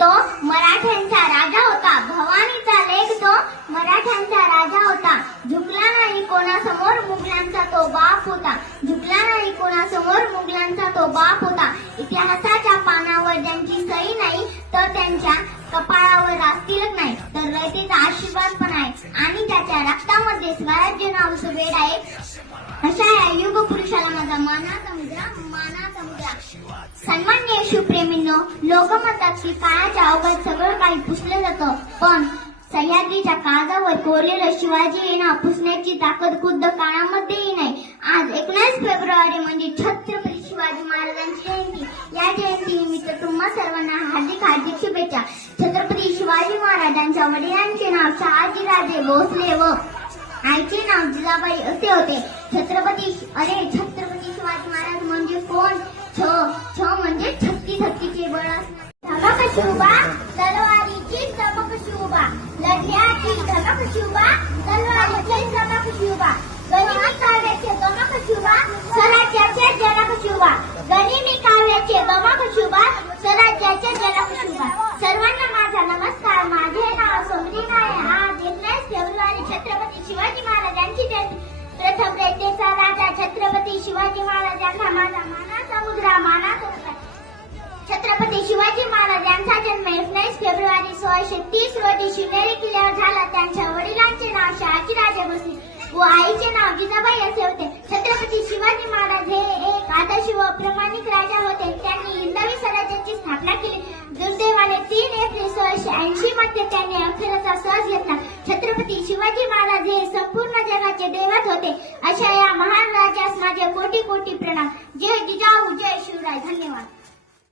तो मराठ्यांचा राजा होता. भवानीचा लेक तो मराठ्यांचा राजा होता. झुकला नाही कोणासमोर मुघलांचा तो बाप होता. झुकला नाही कोणासमोर मुघलांचा तो बाप होता. इतिहासाच्या पानावर ज्यांची सही नाही तर त्यांच्या कपाळावर राजतिलक नाही तर रयतेचा आशीर्वाद पण आहे आणि त्याच्या रक्तामध्ये स्वराज्य नावाचं वेड आहे. अशा या युग पुरुषाला माझा मानाचा मुद्रा. सन्मान्य शिवप्रेमींनो, लोक म्हणतात की काळाच्या अवघात सगळं काही पुसलं जातं, पण सह्याद्रीच्या काळजावर कोरलेलं शिवाजी येणं पुसण्याची ताकद खुद्द काळामध्येही नाही. आज 19 फेब्रुवारी म्हणजे छत्रपती शिवाजी महाराजांची जयंती. या जयंतीनिमित्त तुम्हा सर्वांना हार्दिक शुभेच्छा. छत्रपती शिवाजी महाराजांच्या वडिलांचे नाव शहाजीराजे भोसले व आईचे नाव जिजाबाई असे होते. छत्रपती शिवाजी महाराज म्हणजे कोण? छ म्हणजे छत्तीचे बळ. धमक शिवबा तलवारीची चमक शिवबा, लढ्याची धमक शिवबा, तलवारीची चमक शिवबा, गनिमी काव्याचे गमक शिवबा, स्वराज्याचे जनक शिवबा, गनिमी काव्याचे गमक शिवबा, स्वराज्याचे जनक शिवबा. सर्वांना माझा नमस्कार. माझे नाव सोमनी आहे. आज 19 फेब्रुवारी छत्रपती शिवाजी महाराजांची जयंती. प्रथम रयतेचा राजा छत्रपती शिवाजी महाराजांना माझा मानाचा मुद्रा. छत्रपती शिवाजी महाराज यांचा जन्म 19 फेब्रुवारी 1630 रोजी शिवनेरी किल्ल्यावर झाला. त्यांच्या वडिलांचे नाव शहाजीराजे भोसले व आईचे नाव जिजाबाई असे होते. छत्रपती शिवाजी महाराज हे एक आदर्श व प्रामाणिक राजा होते. त्यांनी हिंदवी स्वराज्याची स्थापना केली. दुर्दैवाने 3 एप्रिल 1680 मध्ये त्यांनी अखेरचा श्वास घेतला. छत्रपती शिवाजी महाराज हे संपूर्ण जगाचे दैवत होते. अशा या महान राजास माझे कोटी कोटी प्रणाम. जय जिजाऊ, जय शिवराय. धन्यवाद.